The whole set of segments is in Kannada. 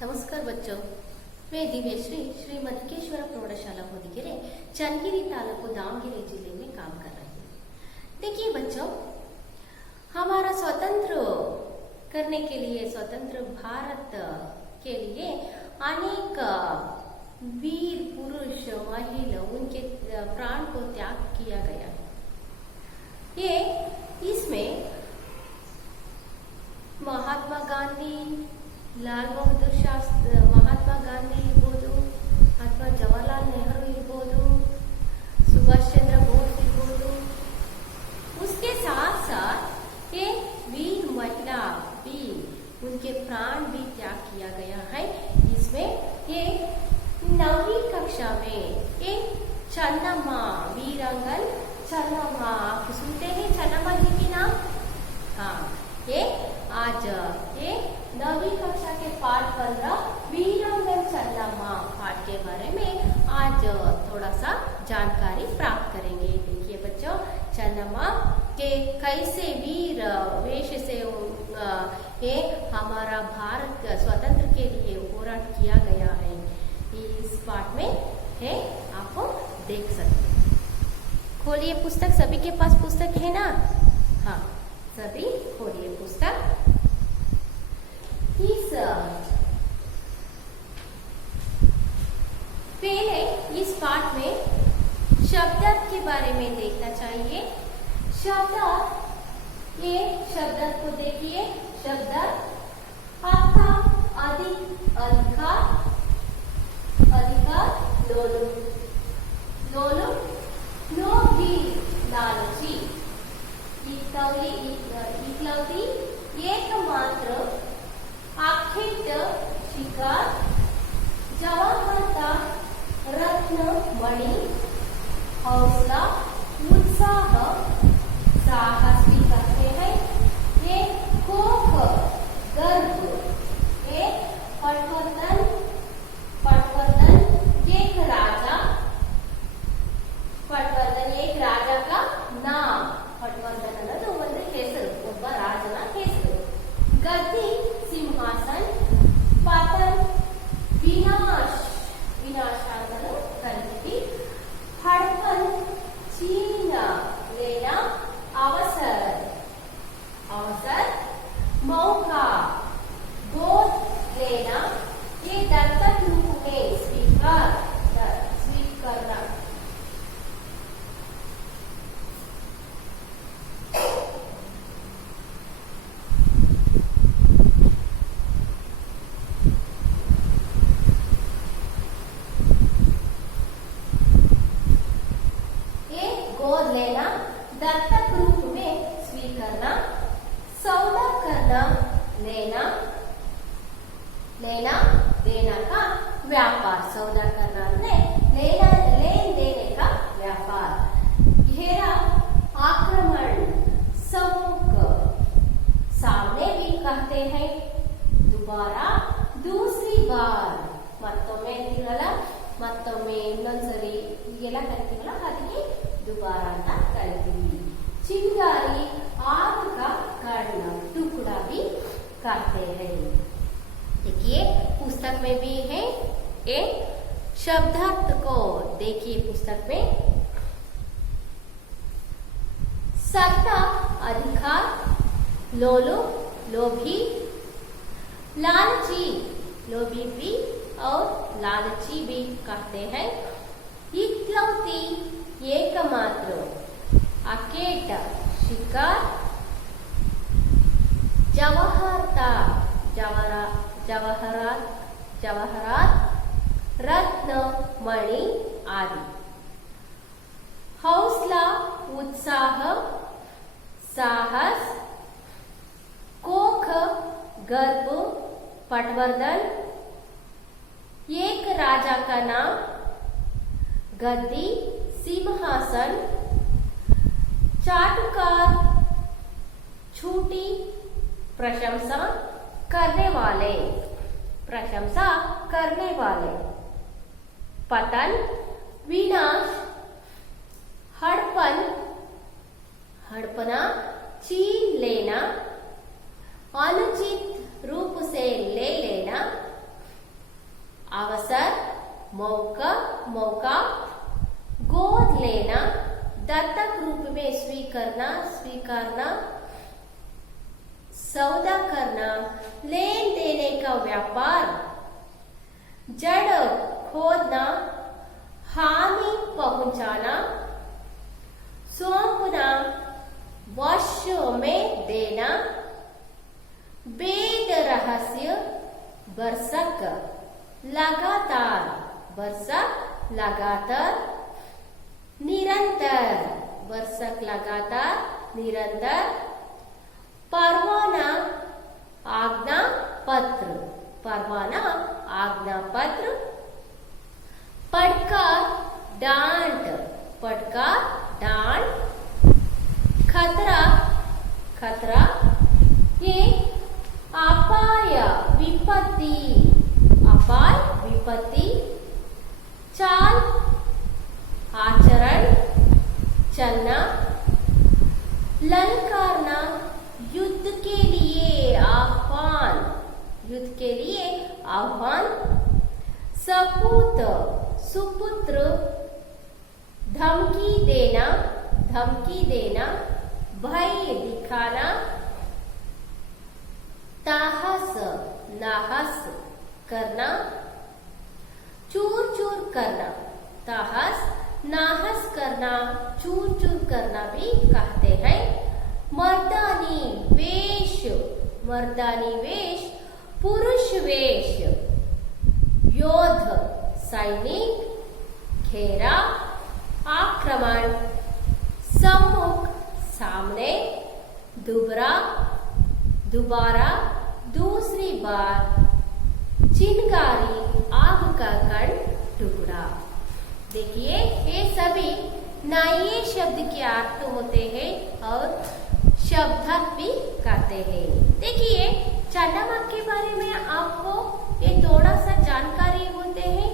नमस्कार बच्चों, मैं दिव्यश्री श्री मधुकेश्वर प्रौढ़शाला होदिಗೆರೆ चನ್ನगिरी तालुकु दावणಗೆರೆ जिले में काम कर रही हूँ। देखिए बच्चों, हमारा स्वतंत्र करने के लिए, स्वतंत्र भारत के लिए अनेक वीर पुरुष महिला उनके प्राण को त्याग किया गया है। ये इसमें महात्मा गांधी, लाल बहादुर शास्त्री, महात्मा गांधी इर्बोदु अथवा जवाहरलाल नेहरू इर्बोदु, सुभाष चंद्र बोस इर्बोदु, उसके साथ साथ ये वीर महिला भी उनके प्राण भी त्याग किया गया है। इसमें ये 9वीं कक्षा में ये चन्नम्मा, वीरांगन चन्नम्मा, आप सुनते हैं चन्नम्मा जी की नाम? हाँ, ये आज ये 9वीं कक्षा के पाठ 15 वीरांगन चन्नम्मा पाठ के बारे में आज थोड़ा सा जानकारी प्राप्त करेंगे। देखिए बच्चों, चन्नम्मा के कैसे वीर वेश से ये हमारा भारत स्वतंत्र के लिए होराट किया गया है, इस पाठ में है, आपको देख सकते हैं। खोलिए पुस्तक, सभी के पास पुस्तक है ना? हाँ, सभी खोलिए पुस्तक। पहले इस पाठ में शब्दार्थ के बारे में देखना चाहिए। शब्दार्थ, ये शब्दार्थ को देखिए। शब्दार्थ आता, अधिक, अधिकार, अधिकार, लोलु, लोलु, लोभी, लालची, इकलौती, एकमात्र, आखिट, शिकार, जवाहरता, रत्न, मणि, हौसला, उत्साह, साहस भी कहते हैं। ये कोख, गर्व, ये पटवर्धन, पटवर्धन, एक राजा, पटवर्धन एक राजा का नाम, पटवर्धन ಅನ್ನೋದು ಒಂದು ಹೆಸರು, ಒಬ್ಬ ರಾಜನ ಹೆಸರು। गद्दी, सिंहासन, पतन, विनाश, विनाश ಆಗಲು ಕಲ್ಪಿ, हड़पन, छीन लेना, अवसर, अवसर, मौका, गोद लेना, ये दत्तक रूप में स्वीकार, स्वीकारना। गोद लेना, दत्तक रूप में स्वीकारना, सौदा करना, लेना, लेना देना का व्यापार, सौदा करना लेना, लेन देने का व्यापार। घेरा, आक्रमण, सम्मुख, सामने भी कहते हैं। दोबारा, दूसरी बार, ಮತ್ತೊಮ್ಮೆ ಅಂತೀವಲ್ಲ, ಮತ್ತೊಮ್ಮೆ ಇನ್ನೊಂದ್ಸರಿ ಹೀಗೆಲ್ಲ ಕರಿತೀವಲ್ಲ, ಅದಕ್ಕೆ दोबारा ಅಂತ ಕರಿತೀವಿ। चिंगारी, आग का कर्ण, टुकड़ा भी कहते हैं। देखिए पुस्तक में भी है, एक शब्दार्थ को देखिए पुस्तक में। सत्ता, अधिकार, लोलु, लोभी, लालची, लोभी भी और लालची भी कहते हैं। इकलौती, एकमात्र, अकेट, शिकार, जवाहरता, जवाहरात, जवाहरात, रत्न, मणि आदि। हौसला, उत्साह, साहस, कोख, गर्व, पटवर्धन, एक राजा का नाम, गद्दी, सिंहासन, चाटुकार, छूटी, प्रशंसा करने वाले, प्रशंसा करने वाले, पतन, विनाश, हड़पन, हड़पना, छीन लेना, अनुचित रूप से ले लेना, मौका मौका, गोद लेना, दत्तक रूप में स्वीकारना, सौदा करना, लेन देने का व्यापार, जड़ खोदना, हानि पहुंचाना, सौंपना, वश में देना, वेद रहस्य, बरसक, लगातार, बरसक लगातार, निरंतर, बरसक लगातार निरंतर, परवाना आज्ञा पत्र, परवाना आज्ञा पत्र, पटकार डांट, पटकार डांट, खतरा खतरा, ये अपाय विपत्ति, अपाय विपत्ति, चाल आचरण चलना, ललकारना, युद्ध के लिए आह्वान, युद्ध के लिए आह्वान, सपूत सुपुत्र, धमकी देना, धमकी देना, भय दिखाना, ताहस नाहस करना, चूर चूर करना, ताहस नाहस करना, चूर चूर करना भी कहते हैं। मर्दानी वेश, मर्दानी वेश, पुरुष वेश, योद्ध सैनिक, घेरा आक्रमण, सम्मुख सामने, दुबरा दोबारा दूसरी बार, चिनगारी आग का कण टुकड़ा। देखिए ये सभी नाये शब्द के अर्थ होते हैं और शब्दार्थ भी कहते हैं। देखिए चन्नम्मा के बारे में आपको ये थोड़ा सा जानकारी होते हैं।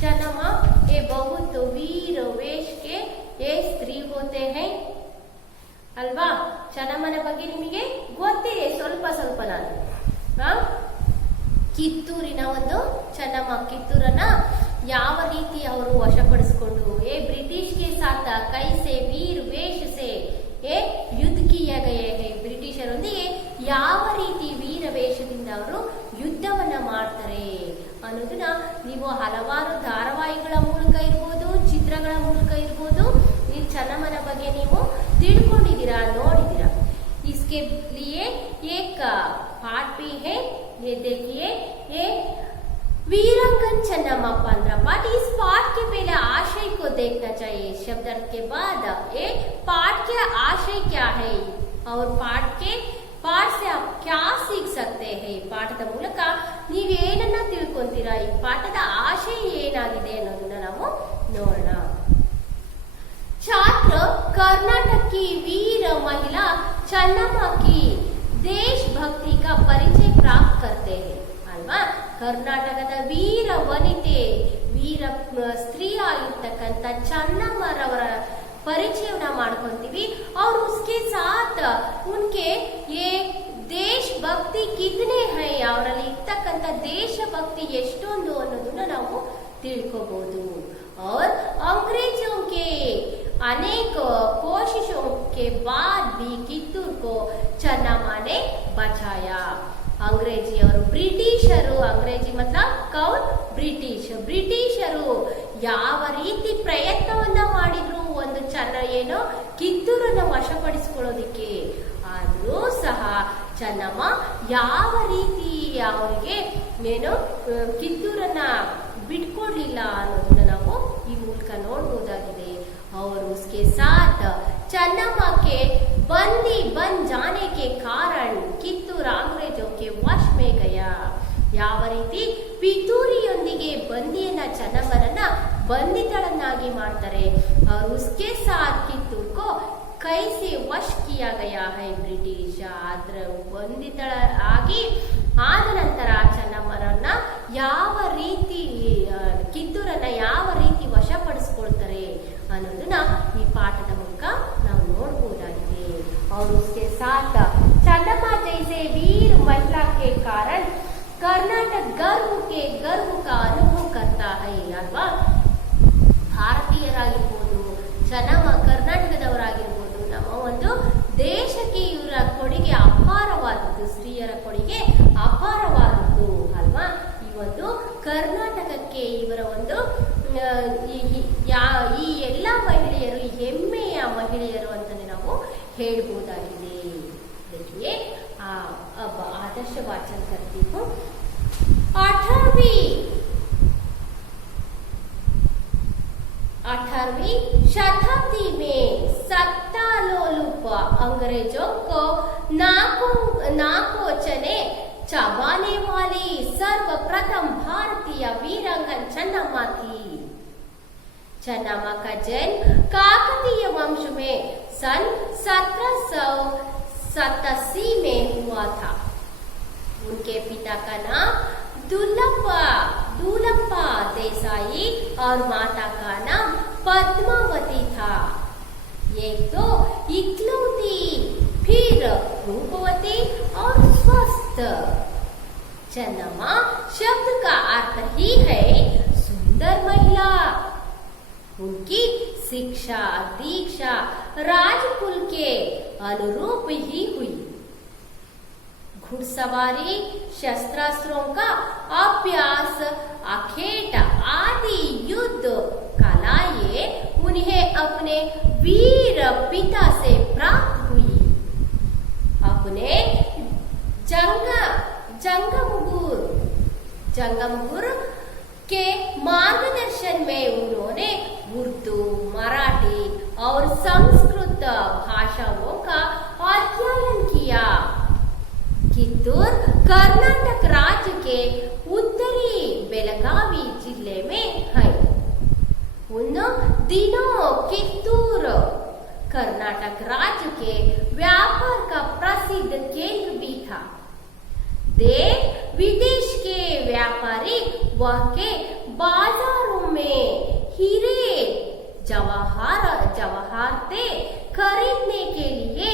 चन्नम्मा ये बहुत वीर वेश के ये स्त्री होते हैं ಅಲ್ವಾ? ಚನ್ನಮ್ಮನ ಬಗ್ಗೆ ನಿಮಗೆ ಗೊತ್ತಿದೆ ಸ್ವಲ್ಪ ಸ್ವಲ್ಪ ನಾನು. ಕಿತ್ತೂರಿನ ಒಂದು ಚೆನ್ನಮ್ಮ, ಕಿತ್ತೂರನ್ನ ಯಾವ ರೀತಿ ಅವರು ವಶಪಡಿಸಿಕೊಂಡು ಬ್ರಿಟಿಷ್ ಗೆ ಸಾಥ ಕೈಸೆ ವೀರ್ ವೇಷ ಸೆ ಯುದ್ಧ ಕಿಯ ಗಯೆ ಹೇ, ಬ್ರಿಟಿಷರೊಂದಿಗೆ ಯಾವ ರೀತಿ ವೀರ ವೇಷದಿಂದ ಅವರು ಯುದ್ಧವನ್ನ ಮಾಡ್ತಾರೆ ಅನ್ನೋದನ್ನ ನೀವು ಹಲವಾರು ಧಾರಾವಾಹಿಗಳ ಮೂಲಕ ಇರ್ಬೋದು, ಚಿತ್ರಗಳ ಮೂಲಕ ಇರ್ಬೋದು, ಈ ಚೆನ್ನಮ್ಮನ ಬಗ್ಗೆ ನೀವು ತಿಳ್ಕೊಂಡಿದ್ದೀರಾ, ನೋಡಿದ್ದೀರಾ. इसके लिए एक पाठ भी है, ये देखिए ये वीरांगन चन्नम्मा 15 पाठ। इस पाठ के पहले आशय को देखना चाहिए, शब्दार्थ के बाद ये पाठ के आशय क्या है और पाठ से आप क्या सीख सकते हैं. ಪಾಠದ ಮೂಲಕ ನೀವು ಏನನ್ನ ತಿಳ್ಕೊಂತೀರಾ, ಈ ಪಾಠದ ಆಶಯ ಏನಾಗಿದೆ ಅನ್ನೋದನ್ನ ನಾವು ನೋಡೋಣ. छात्र कर्नाटक की वीर महिला चन्नम्मा की देशभक्ति का परिचय प्राप्त करते हैं ಅಲ್ವಾ. ಕರ್ನಾಟಕದ ವೀರ ವನಿತೆ, ವೀರ ಸ್ತ್ರೀ ಆಗಿರ್ತಕ್ಕಂಥ ಚನ್ನಮ್ಮರವರ ಪರಿಚಯವನ್ನ ಮಾಡ್ಕೊಂತೀವಿ. और उसके साथ उनके ये ದೇಶಭಕ್ತಿ ಕಿತನೆ ಹೈ, ಅವರಲ್ಲಿ ಇರ್ತಕ್ಕಂಥ ದೇಶಭಕ್ತಿ ಎಷ್ಟೊಂದು ಅನ್ನೋದನ್ನ ನಾವು ತಿಳ್ಕೋಬಹುದು. और अंग्रेजों के अनेक कोशिशों के बाद भी कित्तूर को चन्नम्मा ने बचाया. अंग्रेजियವರು ಬ್ರಿಟಿಷರು, ಅಂಗ್ರೇಜಿ मतलब कौन ಬ್ರಿಟಿಷರು ಯಾವ ರೀತಿ ಪ್ರಯತ್ನವನ್ನ ಮಾಡಿದ್ರು ಒಂದು ಏನೋ ಕಿತ್ತೂರನ್ನ ವಶಪಡಿಸಿಕೊಳ್ಳೋದಿಕ್ಕೆ, ಆದ್ರೂ ಸಹ ಚೆನ್ನಮ್ಮ ಯಾವ ರೀತಿ ಅವರಿಗೆ ಏನೋ ಕಿತ್ತೂರನ್ನ ಬಿಟ್ಕೊಡ್ಲಿಲ್ಲ ಅನ್ನೋದನ್ನ ನಾವು ಈ ಮೂಲಕ ನೋಡಬಹುದಾಗಿದೆ. और उसके साथ चन्नम्मा के बंदी बन जाने के कारण कित्तूर अंग्रेजों के वश में गया. ಯಾವ ರೀತಿ ಪಿತೂರಿಯೊಂದಿಗೆ ಬಂದಿಯನ್ನ ಚೆನ್ನಮ್ಮನನ್ನ ಬಂಧಿತಳನ್ನಾಗಿ ಮಾಡ್ತಾರೆ. और उसके साथ कित्तूर को कैसे वश किया गया है ಬ್ರಿಟಿಷ್, ಆದ್ರ ಬಂಧಿತಳ ಆಗಿ ಆದ ನಂತರ ಚೆನ್ನಮ್ಮನನ್ನ ಯಾವ ರೀತಿ ಕಿತ್ತೂರನ್ನ ಯಾವ ರೀತಿ ವಶಪಡಿಸಿಕೊಳ್ತಾರೆ ಅನ್ನೋದನ್ನ ಈ ಪಾಠದ ಮೂಲಕ ನಾವು ನೋಡಬಹುದಾಗಿದೆ. और उसके साथ चन्नम्मा जैसे वीर महिला के कारण कर्नाटक गर्व का अनुभव करता है ಅಲ್ವಾ. ಈ ಎಲ್ಲ ಮಹಿಳೆಯರು ಹೆಮ್ಮೆಯ ಮಹಿಳೆಯರು ಅಂತಲೇ ನಾವು ಹೇಳ್ಬೋದಾಗಿದೆ. देखिए अब आदर्श वाचन करती हूँ. 18वीं शताब्दी में सत्तालोलुप अंग्रेजों को नाकोचने चबाने वाली सर्वप्रथम भारतीय वीरांगन चन्नम्मा थी. चन्नम्मा का जन्म काकतीय वंश में सन 1787 में हुआ था. उनके पिता का नाम दुलप्पा देसाई और माता का नाम पद्मावती था. एक तो इकलौती, फिर रूपवती और स्वस्थ. चन्नम्मा शब्द का अर्थ ही है सुंदर महिला. उनकी शिक्षा दीक्षा राजकुल के अनुरूप ही हुई. घुड़सवारी, शस्त्रास्त्रों का अभ्यास, अखेट आदि युद्ध कलाएं उन्हें अपने वीर पिता से प्राप्त हुई. अपने जंगमगुर के मार्गदर्शन में उन्होंने उर्दू, मराठी और संस्कृत भाषाओं का अध्ययन किया. कित्तूर कर्नाटक राज्य के उत्तरी बेलगावी जिले में है. उन दिनों कित्तूर कर्नाटक राज्य के व्यापार का प्रसिद्ध केंद्र भी था. देश विदेश के व्यापारी वह के बाजारों में हीरे जवाहराते खरीदने के लिए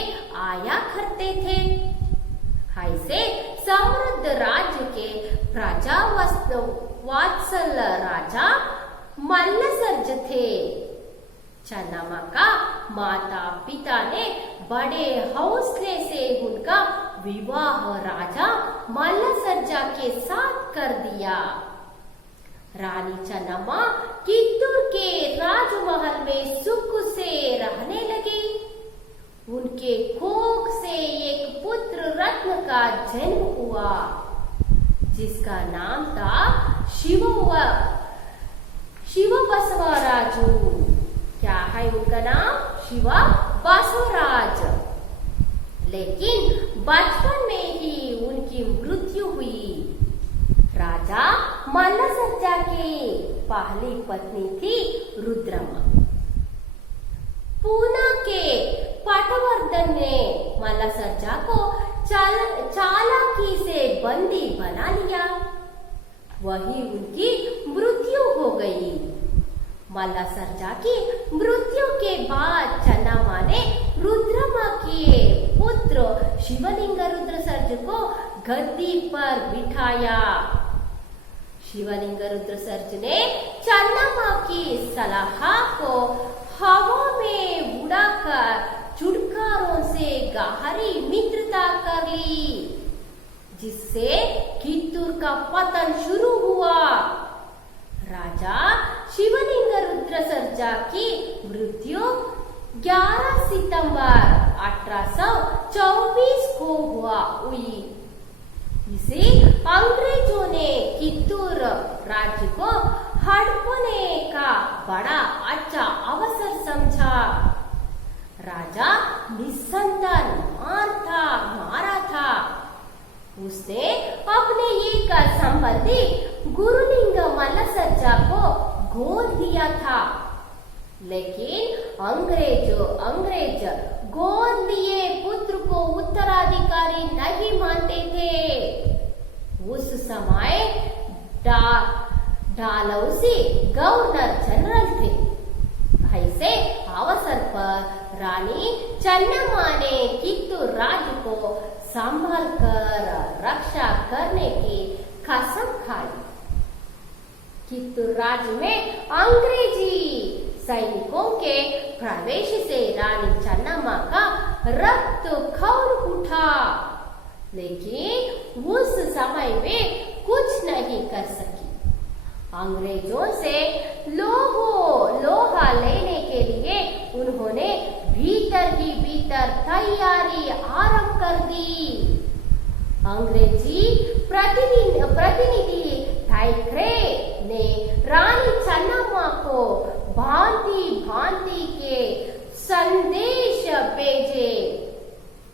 आया करते थे. ऐसे समृद्ध राज्य के प्रजा वात्सल राजा मल्लसर्ज थे. चन्नम्मा का माता पिता ने बड़े हौसले से उनका विवाह राजा मल्लसर्जा के साथ कर दिया. रानी चन्नम्मा कित्तूर के राजमहल में सुख से रहने लगी. उनके कोख से एक पुत्र रत्न का जन्म हुआ जिसका नाम था शिव बसवराजू. क्या है उनका नाम? शिव बसवराज. लेकिन बचपन में ही उनकी मृत्यु हुई. राजा मल्लसर्जा की पहली पत्नी थी रुद्रम्मा. पूना के पटवर्धन ने मल्लसर्जा को चालाकी से बंदी बना लिया. वही उनकी मृत्यु हो गई. मल्लसर्जा की मृत्यु के बाद चन्नम्मा ने रुद्रम्मा के पुत्र शिवलिंग रुद्रसर्ज को गद्दी पर बिठाया. शिवलिंग रुद्रसर्ज ने चन्नम्मा की सलाह को हवा में उड़ाकर चुड़कारों से गहरी मित्रता कर ली, जिससे कित्तूर का पतन शुरू हुआ. राजा शिवलिंग रुद्रसर्जा की मृत्यु 11 सितंबर 1824 को हुई. इसे अंग्रेजों ने कित्तूर राज्य को हड़पने का बड़ा अच्छा अवसर समझा. राजा निस्संतान मारा था. उसने अपने एक संबंधी गुरुलिंग मल्लसर्जा को गोद दिया था. लेकिन अंग्रेज गोद लिए पुत्र को उत्तराधिकारी नहीं मानते थे. उस समय डालहौसी गवर्नर जनरल थे. ऐसे अवसर पर रानी चन्नम्मा ने कित्तूर राज्य को संभाल कर रक्षा करने की कसम खाई. कित्तूर राज्य में अंग्रेजी सैनिकों के प्रवेश से रानी चन्नम्मा का रक्त खौल उठा, लेकिन उस समय में कुछ नहीं कर सकी. अंग्रेजों से लोहा लेने के लिए उन्होंने भीतर ही भीतर तैयारी आरंभ कर दी। अंग्रेजी प्रतिनिधि थाइक्रे ने रानी चन्नम्मा को भांति भांति के संदेश भेजे,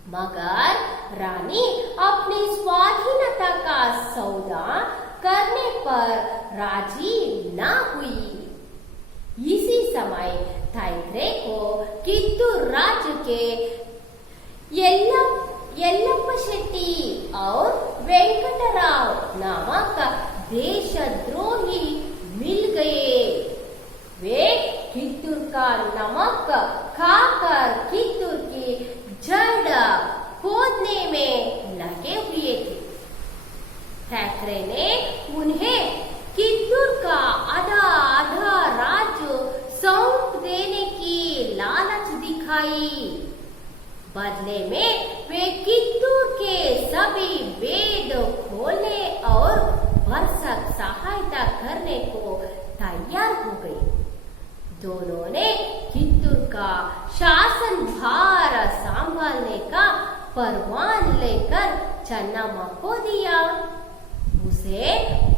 मगर रानी अपनी स्वाधीनता का सौदा करने पर राजी न हुई। इसी समय थाइक्रे को कित्तूर राज्य के यल्लप्पा शेट्टी और वेंकटराव नामक देशद्रोही मिल गए। वे कित्तूर का नमक खाकर कित्तूर की जड़ खोदने में लगे हुए थे। थाइक्रे ने उन्हें कित्तूर का आधा राज्य सौंप देने की लालच दिखाई। बदले में वे कित्तूर के सभी वेद खोलने और भरसक सहायता करने को तैयार हो गए। दोनों ने कित्तूर का शासन भार संभालने का फरमान लेकर चन्नम्मा को दिया। उसे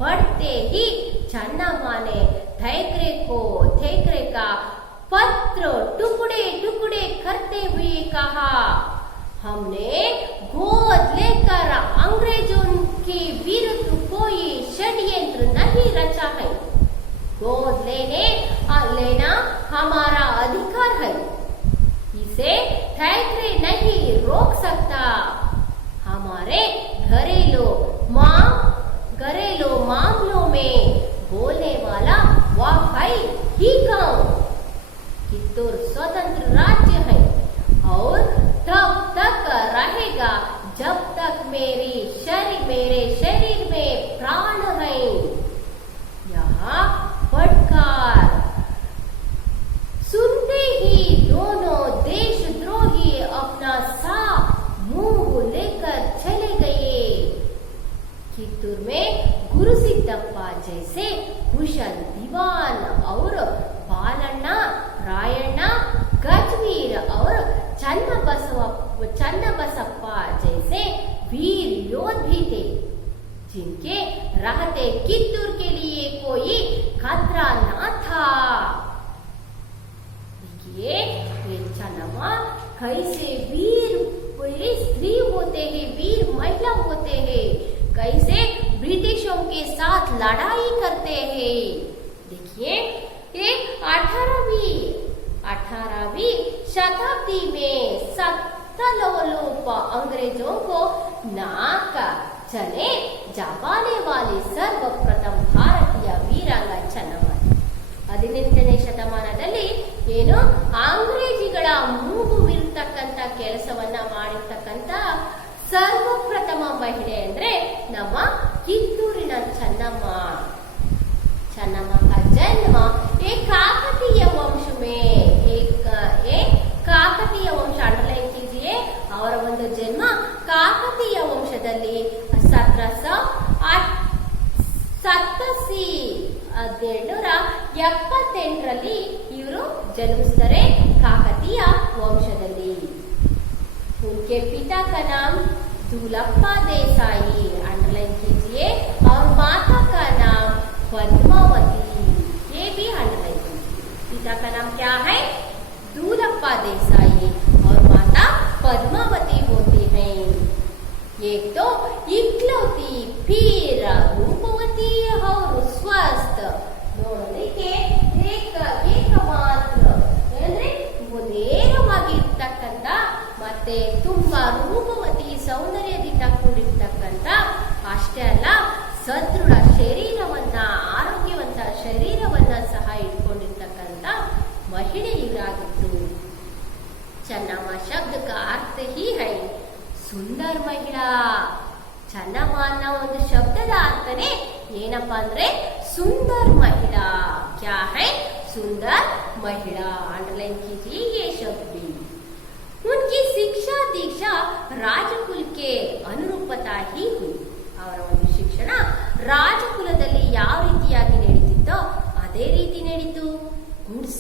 पढ़ते ही चन्नम्मा ने थाइक्रे का पत्र टुकड़े टुकड़े करते हुए कहा, हमने गोद लेकर अंग्रेजों के विरुद्ध कोई षड्यंत्र नहीं रचा है। गोद लेना हमारा अधिकार है, इसे थाइक्रे नहीं रोक सकता। हमारे घरेलू मामलों में बोलने वाला वह भाई ही कौन? कित्तूर स्वतंत्र राज्य है और तब तक रहेगा जब तक मेरे शरीर में प्राण है। यहाँ फटकार सुनते ही दोनों देशद्रोही अपना साफ मुंह लेकर चले गए। कित्तूर में गुरु सिद्धप्पा जैसे कुशल दीवान और बालण्णा, रायण्णा, गजवीर और चन्नबसप्पा जैसे वीर योद्धे थे, जिनके रहते कित्तूर के लिए कोई खतरा न था। देखिए ये चन्नम्मा कैसे वीर स्त्री होते हैं, वीर महिला होते हैं, कैसे ब्रिटिशों के साथ लड़ाई करते हैं। देखिए ये 18वीं शताब्दी में सत्तलोलुप अंग्रेजों को नाक चने जापाने वाली सर्वप्रथम भारतीय ವೀರಾಂಗ ಚೆನ್ನಮ್ಮ 18ನೇ ಶತಮಾನದಲ್ಲಿ ಏನು ಅಂಗ್ರೇಜಿಗಳ ಮೂಗುವಿರತಕ್ಕಂತ ಕೆಲಸವನ್ನ ಮಾಡಿರ್ತಕ್ಕಂತ ಸರ್ವಪ್ರಥಮ ಮಹಿಳೆ ಅಂದ್ರೆ ನಮ್ಮ ಕಿತ್ತೂರಿನ ಚೆನ್ನಮ್ಮ। ಚೆನ್ನಮ್ಮ का जन्म एक काकतीय वंश में काकतीय वंश अंडरलाइन कीजिए। ಅವರ ಒಂದು ಜನ್ಮ ಕಾಕತೀಯ ವಂಶದಲ್ಲಿ 1778ರಲ್ಲಿ ಇವರು ಜನ್ಮಿಸ್ತಾರೆ ಕಾಕತೀಯ ವಂಶದಲ್ಲಿ। उनके पिता का नाम दूलप्पा देसाई अंडरलाइन कीजिए और माता का नाम पद्मावती, ये भी अंडरलाइन कीजिए। पिता का नाम क्या है? दूलप्पा देसाई और माता पद्मावती होती हैं। एक तो इकलौती फिर रूपवती और स्वस्थ ನೋಡಲಿಕ್ಕೆ ಏಕಮಾತ್ರ ಅಂದ್ರೆ ನೇರವಾಗಿರ್ತಕ್ಕಂಥ ಮತ್ತೆ ತುಂಬಾ ರೂಪವತಿ ಸೌಂದರ್ಯದಿಂದ ಕೂಡಿರ್ತಕ್ಕಂಥ, ಅಷ್ಟೇ ಅಲ್ಲ ಸದೃಢ ಶರೀರವನ್ನ ಆರೋಗ್ಯವಂತ ಶರೀರವನ್ನ ಸಹ ಇಟ್ಕೊಂಡಿರ್ತಕ್ಕಂಥ ಮಹಿಳೆ ಇವರಾಗಿದ್ರು। ಚೆನ್ನಮ್ಮ ಶಬ್ದ का अर्थ ही है सुंदर महिला। ಚೆನ್ನಮ್ಮ ಅನ್ನೋ ಒಂದು ಶಬ್ದದ ಅರ್ಥನೇ ಏನಪ್ಪಾ ಅಂದ್ರೆ सुंदर महिला। क्या है? सुंदर महिला। अंडरलाइन कीजिए ये शब्द भी। उनकी शिक्षा दीक्षा राजकुल के अनुरूपता ही हुई। ಅವರ ಒಂದು ಶಿಕ್ಷಣ ರಾಜಕುಲದಲ್ಲಿ ಯಾವ ರೀತಿಯಾಗಿ ನಡೀತಿತ್ತು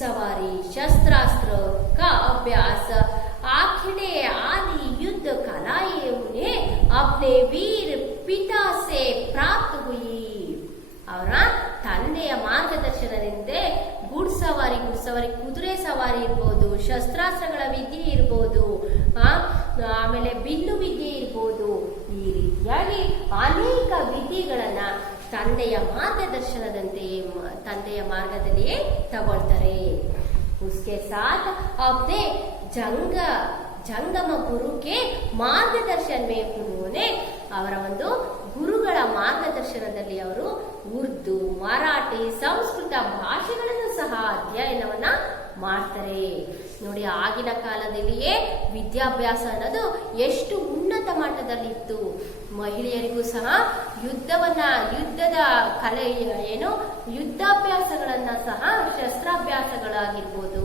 घुड़सवारी शस्त्रास्त्र का अभ्यास आखिड़े आदि युद्ध कलाएं उन्हें अपने वीर पिता से प्राप्त हुई. ಅವರ ತಂದೆಯ ಮಾರ್ಗದರ್ಶನದಿಂದ ಗುಡ್ಸವಾರಿ ಕುದುರೆ ಸವಾರಿ ಇರ್ಬೋದು, ಶಸ್ತ್ರಾಸ್ತ್ರಗಳ ವಿದ್ಯೆ ಇರ್ಬೋದು, ಆಮೇಲೆ ಬಿಲ್ಲು ವಿದ್ಯೆ ಇರ್ಬೋದು, ಈ ರೀತಿಯಾಗಿ ಅನೇಕ ವಿದ್ಯೆಗಳನ್ನ ತಂದೆಯ ಮಾರ್ಗದರ್ಶನದಂತೆ ತಂದೆಯ ಮಾರ್ಗದಲ್ಲಿಯೇ ತಗೊಳ್ತಾರೆ. उसके साथ अपने ಜಂಗಮ ಗುರುಗೆ ಮಾರ್ಗದರ್ಶನ ಉನ್होंने ಅವರ ಒಂದು ಗುರುಗಳ ಮಾರ್ಗದರ್ಶನದಲ್ಲಿ ಅವರು ಉರ್ದು, ಮರಾಠಿ, ಸಂಸ್ಕೃತ ಭಾಷೆಗಳನ್ನು ಸಹ ಅಧ್ಯಯನವನ್ನ ಮಾಡ್ತಾರೆ. ನೋಡಿ, ಆಗಿನ ಕಾಲದಲ್ಲಿಯೇ ವಿದ್ಯಾಭ್ಯಾಸ ಅನ್ನೋದು ಎಷ್ಟು ಉನ್ನತ ಮಟ್ಟದಲ್ಲಿತ್ತು. ಮಹಿಳೆಯರಿಗೂ ಸಹ ಯುದ್ಧದ ಕಲೆ ಯುದ್ಧಾಭ್ಯಾಸಗಳನ್ನ ಸಹ ಶಸ್ತ್ರಾಭ್ಯಾಸಗಳಾಗಿರ್ಬೋದು,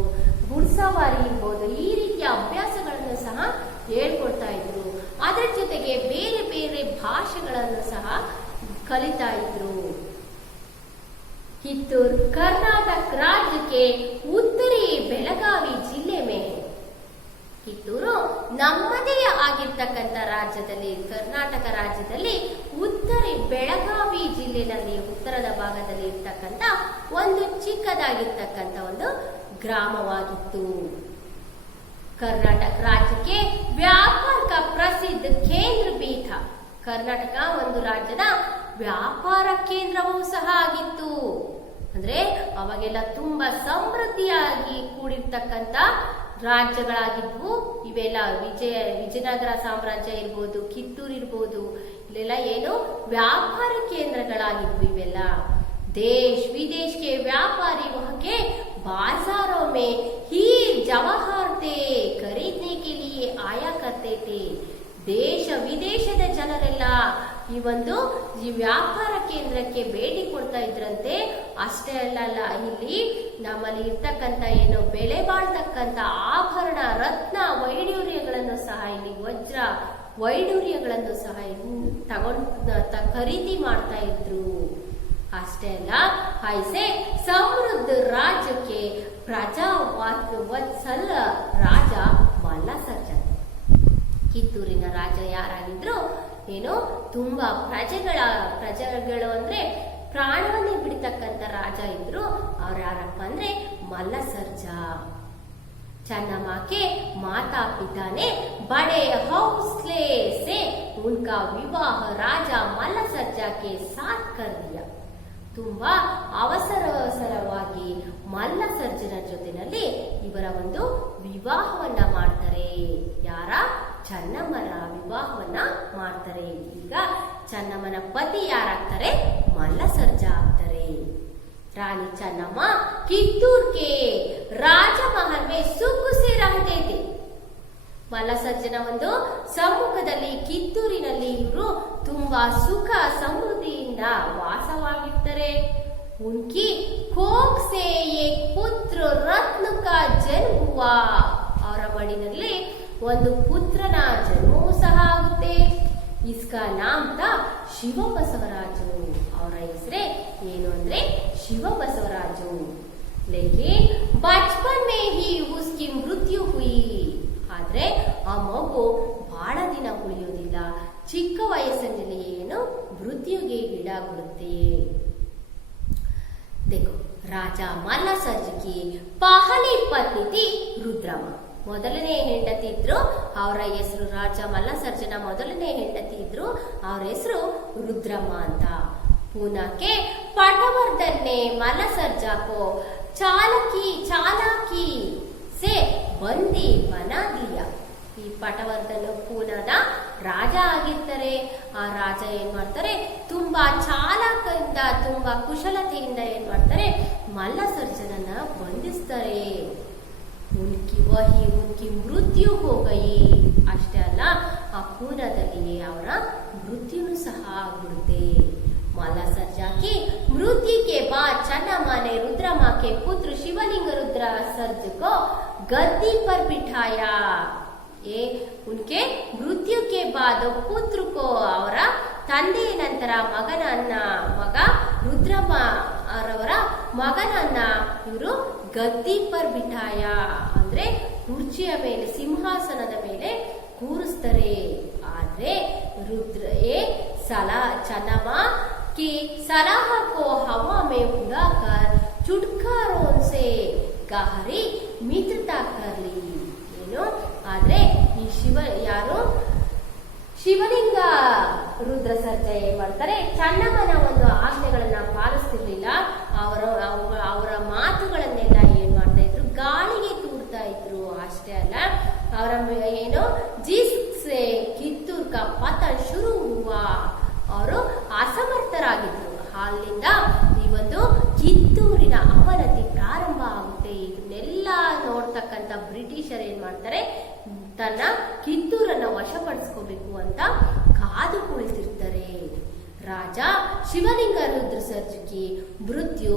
ಗುಡ್ಸವಾರಿ ಇರ್ಬೋದು, ಈ ರೀತಿಯ ಅಭ್ಯಾಸಗಳನ್ನು ಸಹ ಹೇಳ್ಕೊಡ್ತಾ ಇದ್ರು. ಅದರ ಜೊತೆಗೆ ಬೇರೆ ಬೇರೆ ಭಾಷೆಗಳನ್ನು ಸಹ ಕಲಿತಾ ಇದ್ರು. ಕಿತ್ತೂರು कर्नाटक राज्य के उत्तरी ಬೆಳಗಾವಿ ಜಿಲ್ಲೆ ಮೇಲೆ ಕಿತ್ತೂರು ನಮ್ಮದೇ ಆಗಿರ್ತಕ್ಕಂಥ ರಾಜ್ಯದಲ್ಲಿ, ಕರ್ನಾಟಕ ರಾಜ್ಯದಲ್ಲಿ ಉತ್ತರಿ ಬೆಳಗಾವಿ ಜಿಲ್ಲೆಯಲ್ಲಿ ಉತ್ತರದ ಭಾಗದಲ್ಲಿ ಇರ್ತಕ್ಕಂಥ ಒಂದು ಚಿಕ್ಕದಾಗಿರ್ತಕ್ಕಂಥ ಒಂದು ಗ್ರಾಮವಾಗಿತ್ತು. ಕರ್ನಾಟಕ ರಾಜ್ಯಕ್ಕೆ ವ್ಯಾಪಾರ ಪ್ರಸಿದ್ಧ ಕೇಂದ್ರ ಪೀಠ. ಕರ್ನಾಟಕ ಒಂದು ರಾಜ್ಯದ ವ್ಯಾಪಾರ ಕೇಂದ್ರವೂ ಸಹ ಆಗಿತ್ತು. ಅಂದ್ರೆ ಅವಾಗೆಲ್ಲ ತುಂಬಾ ಸಮೃದ್ಧಿಯಾಗಿ ಕೂಡಿರ್ತಕ್ಕಂಥ ರಾಜ್ಯಗಳಾಗಿದ್ವು ಇವೆಲ್ಲ. ವಿಜಯನಗರ ಸಾಮ್ರಾಜ್ಯ ಇರ್ಬೋದು, ಕಿತ್ತೂರು ಇರ್ಬೋದು, ಇಲ್ಲೆಲ್ಲ ಏನು ವ್ಯಾಪಾರ ಕೇಂದ್ರಗಳಾಗಿದ್ವು ಇವೆಲ್ಲ. देश विदेश के व्यापारी वहां के बाजारों में हीर जवाहर थे खरीदने के लिए आया करते थे. ದೇಶ ವಿದೇಶದ ಜನರೆಲ್ಲ ಈ ವ್ಯಾಪಾರ ಕೇಂದ್ರಕ್ಕೆ ಭೇಟಿ ಕೊಡ್ತಾ ಇದ್ರಂತೆ. ಅಷ್ಟೇ ಅಲ್ಲ, ಇಲ್ಲಿ ನಮ್ಮಲ್ಲಿ ಇರ್ತಕ್ಕಂಥ ಏನು ಬೆಲೆ ಬಾಳ್ತಕ್ಕಂಥ ಆಭರಣ, ರತ್ನ, ವೈಡೂರ್ಯಗಳನ್ನು ಸಹ, ಇಲ್ಲಿ ವಜ್ರ ವೈಡೂರ್ಯಗಳನ್ನು ಸಹ ಖರೀದಿ ಮಾಡ್ತಾ ಇದ್ರು. ಅಷ್ಟೇ ಅಲ್ಲ, ಐಸೆ ಸಮೃದ್ಧ ರಾಜ್ಯಕ್ಕೆ ಪ್ರಜಾವತ್ಸಲ ರಾಜ ಮಲ್ಲಸರ್ಜನ್. ಕಿತ್ತೂರಿನ ರಾಜ ಯಾರಾಗಿದ್ರು, ಏನು ತುಂಬಾ ಪ್ರಜೆಗಳು ಅಂದ್ರೆ ಪ್ರಾಣವನ್ನೇ ಬಿಡ್ತಕ್ಕಂಥ ರಾಜ ಇದ್ರು. ಅವ್ರು ಯಾರಪ್ಪ ಅಂದ್ರೆ ಮಲ್ಲಸರ್ಜ. चन्नमा के माता पिता ने बड़े हौसले से उनका विवाह राजा मल्लसर्जा के साथ कर दिया. ತುಂಬಾ ಅವಸರವಾಗಿ ಮಲ್ಲಸರ್ಜನ ಜೊತೆನಲ್ಲಿ ಇವರ ಒಂದು ವಿವಾಹವನ್ನ ಮಾಡ್ತಾರೆ. ಯಾರ? ಚೆನ್ನಮ್ಮನ ವಿವಾಹವನ್ನ ಮಾಡ್ತಾರೆ. ಈಗ ಚೆನ್ನಮ್ಮನ ಪತಿ ಯಾರಾಗ್ತಾರೆ? ಮಲ್ಲಸರ್ಜ ಆಗ್ತಾರೆ. रानी चन्नम्मा कित्तूर के राजमहल में सुख से रहते थे. ಮಲ್ಲಸರ್ಜನ ಒಂದು ಸಮ್ಮುಖದಲ್ಲಿ ಕಿತ್ತೂರಿನಲ್ಲಿ ಇವರು ತುಂಬಾ ಸುಖ ಸಮೃದ್ಧಿಯಿಂದ ವಾಸವಾಗಿರ್ತಾರೆ. ಉನ್ಕಿ ಕೋಕ್ ಸೆ ಏಕ್ ಪುತ್ರ ರತ್ನ ಕಾ ಜನ್ಮ ಹುವಾ. ಅವರ ಮಡಿನಲ್ಲಿ ಒಂದು ಪುತ್ರನ ಜನ್ಮವೂ ಸಹ ಆಗುತ್ತೆ. ಇಸ್ಕಾ ನಾಮ್ ತಾ ಶಿವಬಸವರಾಜು. ಅವರ ಹೆಸರೇ ಏನು ಅಂದ್ರೆ ಶಿವಬಸವರಾಜು. ಲೇಕಿನ್ ಬಚಪನ್ ಮೇ ಹಿ ಉಸ್ಕಿ ಮೃತ್ಯು ಹುಯಿ. ಆದ್ರೆ ಆ ಮಗು ಬಹಳ ದಿನ ಉಳಿಯೋದಿಲ್ಲ, ಚಿಕ್ಕ ವಯಸ್ಸಿನಲ್ಲಿ ಏನು ಮೃತ್ಯುಗೆ ಈಡಾಗುತ್ತದೆ. देखो राजा मल्लसर्ज की पहली पत्नी थी रुद्रಮ್ಮ. ಮೊದಲನೇ ಹೆಂಡತಿ ಇದ್ರು, ಅವರ ಹೆಸರು ರಾಜ ಮಲ್ಲಸರ್ಜನ ಮೊದಲನೇ ಹೆಂಡತಿ ಇದ್ರು, ಅವರ ಹೆಸರು ರುದ್ರಮ್ಮ ಅಂತ. ಪೂನಾಕ್ಕೆ ಪಟವರ್ಧನ್ ने मल्लसर्जा को चालाकी से बंदी बना दिया. ಈ ಪಟವರ್ಧನ್ ಪೂನಾದ ರಾಜ ಆಗಿರ್ತಾರೆ. ಆ ರಾಜ ಏನ್ ಮಾಡ್ತಾರೆ, ತುಂಬಾ ಚಾಲಾಕದಿಂದ, ತುಂಬಾ ಕುಶಲತೆಯಿಂದ ಏನ್ ಮಾಡ್ತಾರೆ, ಮಲ್ಲಸರ್ಜನನ್ನ ಬಂಧಿಸ್ತಾರೆ. ಉನ್ಕಿ ಮೃತ್ಯು ಹೋಗಯಿ. ಅಷ್ಟೇ ಅಲ್ಲ, ಆ ಪೂನಾದಲ್ಲಿಯೇ ಅವರ ಮೃತ್ಯುನು ಸಹ ಆಗ್ಬಿಡುತ್ತೆ. मल्लसर्जा की मृत्यु के बाद चन्नम्मा ने रुद्रम्मा के पुत्र शिवलिंग रुद्र सर्ज को गद्दी पर बिठाया. ये उनके मृत्यु के बाद पुत्र को ಅವರ ತಂದೆಯ ನಂತರ ಮಗ ರುದ್ರಮ್ಮ ಅವರ ಮಗನನ್ನ ಇವರು ಗದ್ದಿ ಪರ್ ಬಿಠಾಯ ಅಂದ್ರೆ ಕುರ್ಚಿಯ ಮೇಲೆ, ಸಿಂಹಾಸನದ ಮೇಲೆ ಕೂರಿಸ್ತಾರೆ. ಆದ್ರೆ ರುದ್ರ चनमा की सलाह को हवा में उड़ाकर चुटकारों से गहरी मित्रता कर ली. ಏನು ಆದ್ರೆ ಈ ಯಾರು ಶಿವಲಿಂಗ ರುದ್ರ ಸರ್ಜೆ ಏನ್ ಮಾಡ್ತಾರೆ, ಚನ್ನಮ್ಮನ ಒಂದು ಆಜ್ಞೆಗಳನ್ನ ಪಾಲಿಸ್ತಿರ್ಲಿಲ್ಲ. ಅವರ ಮಾತುಗಳನ್ನೆಲ್ಲ ಏನ್ ಮಾಡ್ತಾ ಇದ್ರು, ಗಾಳಿಗೆ ತೂರ್ತಾ ಇದ್ರು. ಅಷ್ಟೇ ಅಲ್ಲ, ಅವರ ಏನು ಜಿಸ್ಸೆ ಕಿತ್ತೂರ್ ಕಾ ಪತನ್ ಶುರು ಹುವಾ, ಅವರು ಅಸಮರ್ಥರಾಗಿದ್ರು. ಅಲ್ಲಿಂದ ಈ ಒಂದು ಕಿತ್ತೂರಿನ ಅವನತಿ ಪ್ರಾರಂಭ ಆಗುತ್ತೆ. ಇದನ್ನೆಲ್ಲ ನೋಡ್ತಕ್ಕಂಥ ಬ್ರಿಟಿಷರ್ ಏನ್ ಮಾಡ್ತಾರೆ, ತನ್ನ ಕಿತ್ತೂರನ್ನ ವಶಪಡಿಸ್ಕೋಬೇಕು ಅಂತ ಕಾದು ಕುಳಿತಿರ್ತಾರೆ. ರಾಜ ಶಿವಲಿಂಗ ರುದ್ರ ಸರ್ಜ್ की मृत्यु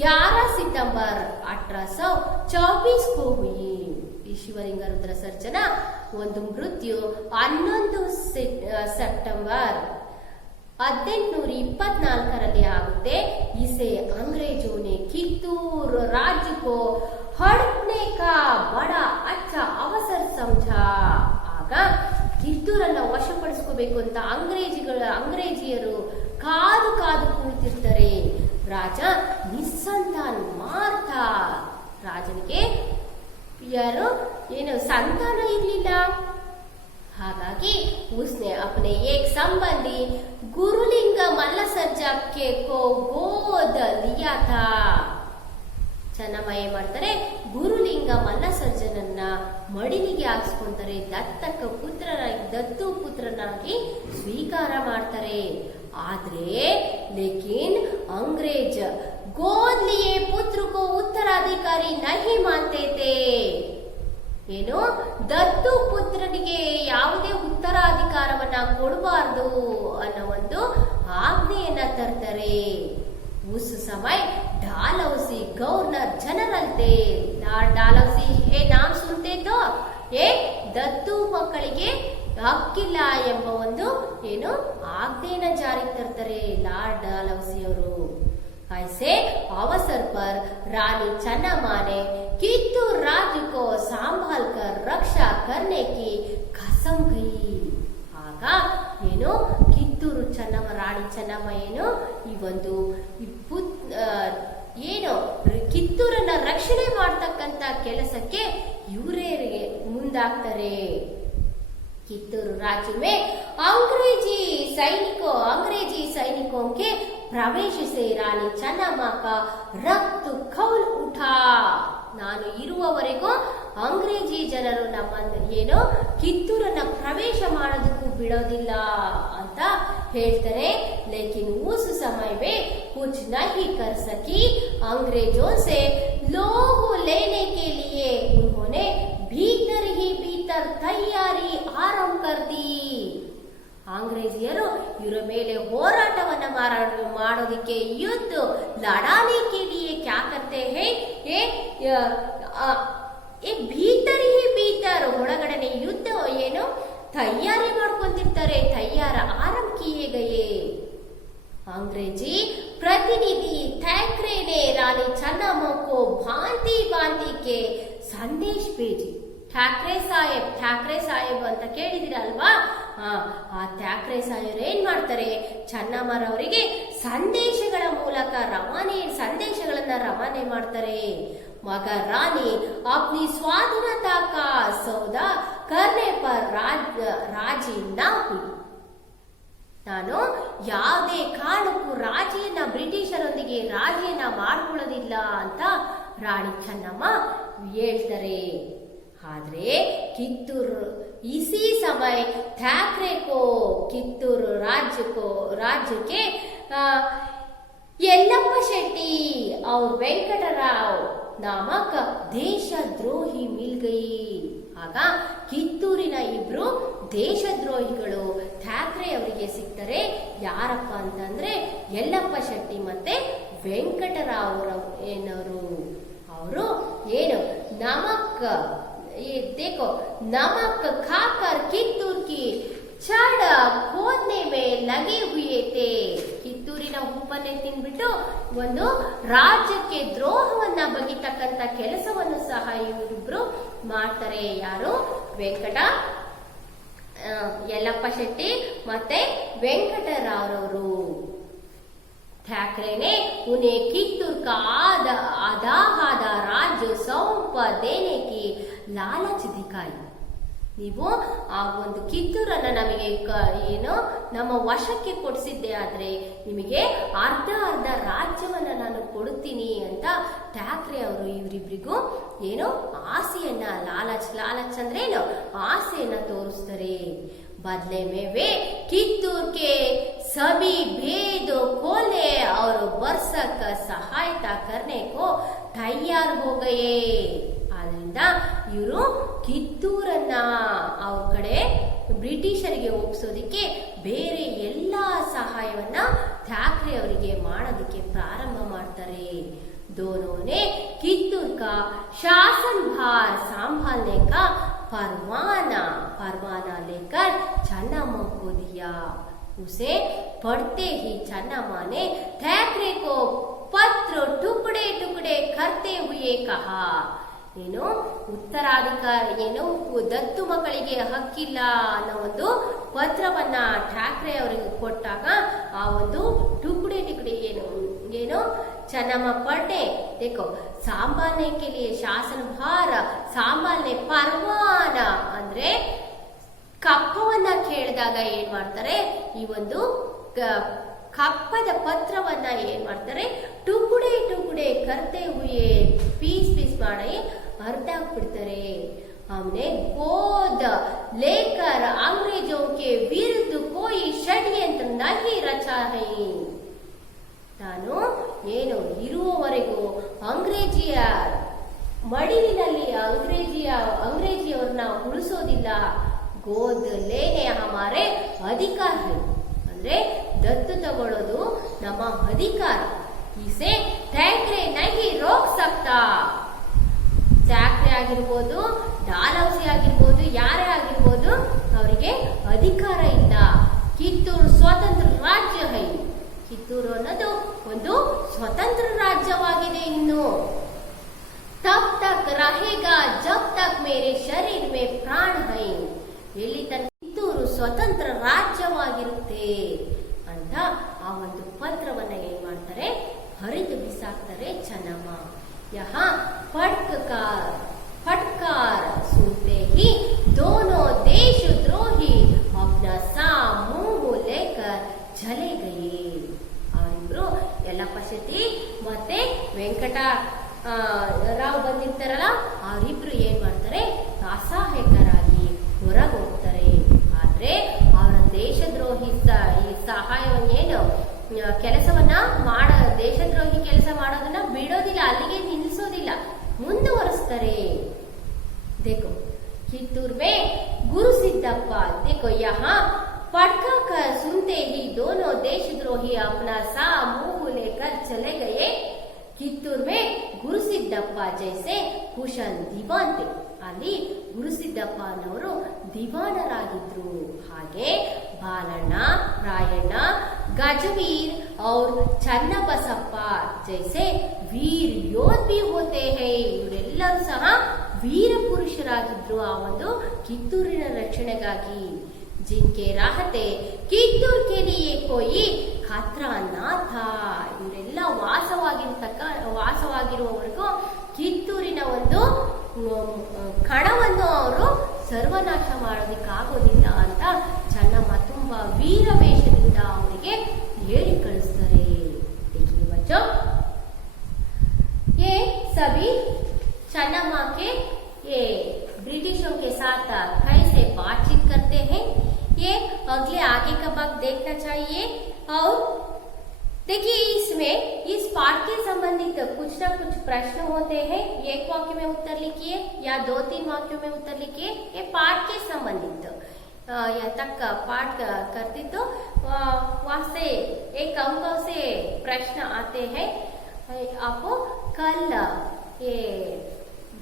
11 सितंबर 1824 को हुई. ಈ ಶಿವಲಿಂಗ ರುದ್ರ ಸರ್ಜನ ಒಂದು ಮೃತ್ಯು 11 ಸೆಪ್ಟೆಂಬರ್ 1824 ಆಗುತ್ತೆ. इसे अंग्रेजों ने कित्तूर राज्य को हड़पने का बड़ा अच्छा अवसर समझा. ಆಗ ಕಿತ್ತೂರನ್ನ ವಶಪಡಿಸ್ಕೋಬೇಕು ಅಂತ ಅಂಗ್ರೇಜಿಯರು ಕಾದು ಕುಳಿತಿರ್ತಾರೆ. ರಾಜ ನಿಸ್ಸಂತಾನ್ ಮಾರ್ಥ, ರಾಜನಿಗೆ ಯಾರು ಏನು ಸಂತಾನ ಇರ್ಲಿಲ್ಲ. ಹಾಗಾಗಿ उसने अपने एक संबंधी गुरुलिंग मल्लसर्जा को गोद लिया था. ಚೆನ್ನಮ್ಮ ಏನ್ ಮಾಡ್ತಾರೆ, ಗುರುಲಿಂಗ ಮಲ್ಲಸರ್ಜನನ್ನ ಮಡಿಲಿಗೆ ಹಾಕ್ಸ್ಕೊಂತಾರೆ. ದತ್ತು ಪುತ್ರನಾಗಿ ಸ್ವೀಕಾರ ಮಾಡ್ತಾರೆ. ಆದ್ರೆ ಲೇಕಿನ್ ಅಂಗ್ರೇಜ್ ಗೋದ್ ಲಿಯೇ ಪುತ್ರ ಕೋ ಉತ್ತರಾಧಿಕಾರಿ ನಹಿ ಮಾನ್ತೆ ಥೇ. ಏನು, ದತ್ತು ಪುತ್ರನಿಗೆ ಯಾವುದೇ ಉತ್ತರಾಧಿಕಾರವನ್ನ ಕೊಡಬಾರ್ದು ಅನ್ನೋ ಒಂದು ಆಜ್ಞೆಯನ್ನ ತರ್ತಾರೆ. उस समय डालहौसी गवर्नर जनरल थे. डालहौसी ये नाम सुनते तो ದತ್ತು ಮಕ್ಕಳಿಗೆ ಹಕ್ಕಿಲ್ಲ ಎಂಬ ಒಂದು ಏನು ಆಜ್ಞೆಯನ್ನ ಜಾರಿಗೆ ತರ್ತಾರೆ ಲಾರ್ಡ್ ಡಾಲಹೌಸಿ ಅವರು. ऐसे अवसर पर रानी चन्नम्मा ने कित्तूर राज्य को संभाल कर रक्षा करने की कसम गई. ಆಗ ಏನು ಕಿತ್ತೂರು ಚೆನ್ನಮ್ಮ, ರಾಣಿ ಚೆನ್ನಮ್ಮ ಏನು ಈ ಒಂದು ಏನು ಕಿತ್ತೂರನ್ನ ರಕ್ಷಣೆ ಮಾಡ್ತಕ್ಕಂತ ಕೆಲಸಕ್ಕೆ ಇವರೇ ಮುಂದಾಗ್ತಾರೆ. कित्तूर राज्य में अंग्रेजी सैनिकों के प्रवेश से रानी चन्नम्मा का रक्त खौल उठा. ನಾನು ಇರುವವರೆಗೂ ಅಂಗ್ರೇಜಿ ಜನರು ನಮ್ಮ ಏನು ಕಿತ್ತೂರನ್ನ ಪ್ರವೇಶ ಮಾಡೋದಕ್ಕೂ ಬಿಡೋದಿಲ್ಲ ಅಂತ ಹೇಳ್ತಾರೆ. ಲೇಕಿನ್ उस समय वे कुछ नहीं कर सकी. अंग्रेजों से लोग लेने के लिए उन्होंने भीतर ही भीतर तैयारी आरंभ कर दी. ಅಂಗ್ರೇಜಿಯರು ಇವರ ಮೇಲೆ ಹೋರಾಟವನ್ನ ಮಾಡೋದಕ್ಕೆ ಯುದ್ಧ ಲಡಾನೆ ಕೆ ಲಿಯೆ ಕ್ಯಾ ಕರ್ತೆ ಹೈ ಭೀತರ ಹಿ ಭೀತರ ಒಳಗಡೆ ಯುದ್ಧ ಏನು ತಯಾರಿ ಮಾಡ್ಕೊಂತಿರ್ತಾರೆ. ತಯಾರ ಆರಂಭ ಕಿಯೇ ಗಯೇ. अंग्रेजी प्रतिनिधि थैक्रे ने रानी चन्नम्मा को भांति के संदेश भेजी. ಠಾಕ್ರೆ ಸಾಹೇಬ್ ಅಂತ ಕೇಳಿದಿರಲ್ವಾ, ಆ ಠಾಕ್ರೆ ಸಾಹೇಬ್ ಏನ್ ಮಾಡ್ತಾರೆ, ಚೆನ್ನಮ್ಮರವರಿಗೆ ಸಂದೇಶಗಳನ್ನ ರವಾನೆ ಮಾಡ್ತಾರೆ. ಮಗ ರಾಣಿ अपनी स्वाधीनता का सौदा करने पर राजी न हुई. ನಾನು ಯಾವುದೇ ಕಾರಣಕ್ಕೂ ರಾಜಿಯನ್ನ ಬ್ರಿಟಿಷರೊಂದಿಗೆ ರಾಜಿಯನ್ನ ಮಾಡ್ಕೊಳ್ಳೋದಿಲ್ಲ ಅಂತ ರಾಣಿ ಚೆನ್ನಮ್ಮ ಹೇಳ್ತಾರೆ. ಆದ್ರೆ ಕಿತ್ತೂರು इसी समय ठाकरे को कित्तूर राज्य के यल्लप्पा शेट्टी और वेंकटराव नामक ದೇಶದ್ರೋಹಿ मिल गई. ಆಗ ಕಿತ್ತೂರಿನ ಇಬ್ರು ದೇಶದ್ರೋಹಿಗಳು ಠಾಕ್ರೆ ಅವರಿಗೆ ಸಿಗ್ತಾರೆ. ಯಾರಪ್ಪ ಅಂತಂದ್ರೆ ಯಲ್ಲಪ್ಪ ಶೆಟ್ಟಿ ಮತ್ತೆ ವೆಂಕಟರಾವ್ ಏನವರು. ಅವರು ಏನು नमक खाकर कित्तूर की छड़ खोदने में लगे हुए थे. ಕಿತ್ತೂರಿನ ಉಪ್ಪನ್ನೇ ತಿನ್ಬಿಟ್ಟು ಒಂದು ರಾಜ್ಯಕ್ಕೆ ದ್ರೋಹವನ್ನ ಬಗೆತಕ್ಕಂತ ಕೆಲಸವನ್ನು ಸಹ ಇವರಿಬ್ರು ಮಾಡ್ತಾರೆ. ಯಾರು? ವೆಂಕಟ ಯಲ್ಲಪ್ಪ ಶೆಟ್ಟಿ ಮತ್ತೆ ವೆಂಕಟರಾವ್ರವರು. ठाकरे ने उन्हें कित्तूर का आधा राज्य सौंप देने की लालच दिखाई. ನೀವು ಆ ಒಂದು ಕಿತ್ತೂರನ್ನ ನಮಗೆ ಏನು ನಮ್ಮ ವಶಕ್ಕೆ ಕೊಡಿಸಿದ್ದೆ ಆದ್ರೆ ನಿಮಗೆ ಅರ್ಧ ರಾಜ್ಯವನ್ನ ನಾನು ಕೊಡುತ್ತೀನಿ ಅಂತ ಠಾಕ್ರೆ ಅವರು ಇವರಿಬ್ರಿಗೂ ಏನು ಆಸೆಯನ್ನ ಲಾಲಚ್ ಅಂದ್ರೆ ಏನು ಆಸೆಯನ್ನ ತೋರಿಸ್ತಾರೆ. बदले में वे कित्तूर के सभी भेद खोले और बरसक सहायता करने को तैयार हो गए. ಆದ್ರಿಂದ ಇವರು ಕಿತ್ತೂರನ್ನ ಅವ್ರ ಕಡೆ ಬ್ರಿಟಿಷರಿಗೆ ಒಪ್ಪಿಸೋದಿಕ್ಕೆ ಬೇರೆ ಎಲ್ಲಾ ಸಹಾಯವನ್ನ ಠಾಕ್ರೆ ಅವರಿಗೆ ಮಾಡೋದಕ್ಕೆ ಪ್ರಾರಂಭ ಮಾಡ್ತಾರೆ. दोनों ने कित्तूर का शासन भार संभालने का परवाना लेकर चन्नम्मा को दिया. उसे पढ़ते ही चन्नम्मा ने ठाकरे को पत्र टुकड़े टुकड़े करते हुए कहा. ಏನು ಉತ್ತರಾಧಿಕಾರಿ ಏನು ದತ್ತು ಮಕ್ಕಳಿಗೆ ಹಕ್ಕಿಲ್ಲ ಅನ್ನೋ ಒಂದು ಪತ್ರವನ್ನ ಠಾಕ್ರೆ ಅವರಿಗೆ ಕೊಟ್ಟಾಗ ಆ ಒಂದು ಟುಕಡೆ ಏನು चन्नम्मा पढ़ने देखो संभालने के लिए शासन भार संभालने परवाना ಅಂದ್ರೆ ಕಪ್ಪವನ್ನ ಕೇಳಿದಾಗ ಏನ್ ಮಾಡ್ತಾರೆ ಈ ಒಂದು ಕಪ್ಪದ ಪತ್ರವನ್ನ ಏನ್ ಮಾಡ್ತಾರೆ ಟುಕಡೆ ಟುಕಡೆ करते हुए ಪೀಸ್ ಮಾಡಿ ಅರ್ಧ ಬಿಡ್ತಾರೆ. हमने गोद लेकर अंग्रेजों के विरुद्ध कोई षड्यंत्र नहीं रचा है. ನಾನು ಏನು ಇರುವವರೆಗೂ ಅಂಗ್ರೇಜಿಯ ಮಡಿಲಿನಲ್ಲಿ ಅಂಗ್ರೇಜಿಯವ್ರನ್ನ ಉಳಿಸೋದಿಲ್ಲ. ಗೋದ್ ಲೇನೆ ಹಮಾರೆ ಅಧಿಕಾರ ಅಂದ್ರೆ ದತ್ತು ತಗೊಳ್ಳೋದು ನಮ್ಮ ಅಧಿಕಾರ. ಇಸೆ ಠಾಕ್ರೆ ನಹಿ ರೋಕ್ ಸಕ್ತಾ. ಠಾಕ್ರೆ ಆಗಿರ್ಬೋದು, ಡಾಲೌಸಿ ಆಗಿರ್ಬೋದು, ಯಾರೇ ಆಗಿರ್ಬೋದು ಅವರಿಗೆ ಅಧಿಕಾರ ಇಲ್ಲ. ಕಿತ್ತೂರು ಸ್ವತಂತ್ರ ರಾಜ್ಯ ಹೈ. ಕಿತ್ತೂರು ಅನ್ನೋದು ಒಂದು ಸ್ವತಂತ್ರ ರಾಜ್ಯವಾಗಿದೆ. ಇನ್ನು ತಬ್ ತಕ್ रहेगा जब तक मेरे शरीर में प्राण है. ಎಲ್ಲಿ ತನಕ ಕಿತ್ತೂರು ಸ್ವತಂತ್ರ ರಾಜ್ಯವಾಗಿರುತ್ತೆ ಅಂತ ಆ ಒಂದು ಪತ್ರವನ್ನ ಏನ್ ಮಾಡ್ತಾರೆ ಹರಿದು ಬಿಸಾಕ್ತಾರೆ ಚನ್ನಮ್ಮ. यहाँ फटकार सुनते ही दोनों देशद्रोही अपना सा मुंह लेकर चले गए. ಅವರಿಬ್ರು ಯಲ್ಲಪ್ಪ ಶೆಟ್ಟಿ ಮತ್ತೆ ವೆಂಕಟ ರಾವ್ ಬಂದಿರ್ತಾರಲ್ಲ ಅವರಿಬ್ರು ಏನ್ ಮಾಡ್ತಾರೆ ಅಸಹಾಯಕರಾಗಿ ಹೊರಗೆ ಹೋಗ್ತಾರೆ. ಆದ್ರೆ ಅವರ ದೇಶದ್ರೋಹಿ ಈ ಸಹಾಯವನ್ನೇನು ಕೆಲಸವನ್ನ ದೇಶದ್ರೋಹಿ ಕೆಲಸ ಮಾಡೋದನ್ನ ಬಿಡೋದಿಲ್ಲ, ಅಲ್ಲಿಗೆ ನಿಲ್ಲಿಸೋದಿಲ್ಲ, ಮುಂದುವರಿಸ್ತಾರೆ. देखो कित्तूर में गुरु सिद्धप्पा देखो यहाँ पढ़का कर सुनते ही दोनों देशद्रोही अपना सा मुंह लेकर चले गए. कित्तूर में गुरु सिद्धप्पा जैसे कुशल दीवान थे. ಅಲ್ಲಿ ಗುರುಸಿದ್ದಪ್ಪನವರು ದಿವಾನರಾಗಿದ್ರು. ಹಾಗೆ ಬಾಲಣ್ಣ, ರಾಯಣ್ಣ, गजवीर और चन्नबसप्ಪ जैसे वीर योद्ध भी होते हैं. ಇವರೆಲ್ಲರೂ ಸಹ ವೀರ ಪುರುಷರಾಗಿದ್ರು ಆ ಒಂದು ಕಿತ್ತೂರಿನ ರಕ್ಷಣೆಗಾಗಿ. जिनके रहते कित्तूर के लिए कोई खतरा न था. ಇವರೆಲ್ಲ ವಾಸವಾಗಿರುವವರೆಗೂ ಕಿತ್ತೂರಿನ ಒಂದು ಕಣವನ್ನು ಅವರು ಸರ್ವನಾಶ ಮಾಡೋದಿಕ್ಕಾಗೋದಿಲ್ಲ ಅಂತ ಚನ್ನಮ್ಮ ತುಂಬಾ ವೀರವೇಷದಿಂದ ಅವರಿಗೆ ಹೇಳಿ ಕಳಿಸ್ತಾರೆ. बच्चों ये सभी चन्नम्मा के ये ब्रिटिशों के साथ कैसे बातचीत करते हैं ये अगले आगे का भाग देखना चाहिए. और देखिए इसमें इस पाठ के संबंधित कुछ न कुछ प्रश्न होते हैं. एक वाक्य में उत्तर लिखिए या 2-3 वाक्यों में उत्तर लिखिए. ये पाठ के संबंधित यहाँ तक पाठ करते तो वहाँ से एक अंकों से प्रश्न आते हैं. आपको कल ये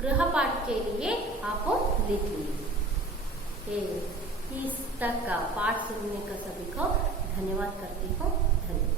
गृह पाठ के लिए आपको लिख लीजिए. इस तक का पाठ सुनने का सभी को धन्यवाद करती हूँ. धन्यवाद.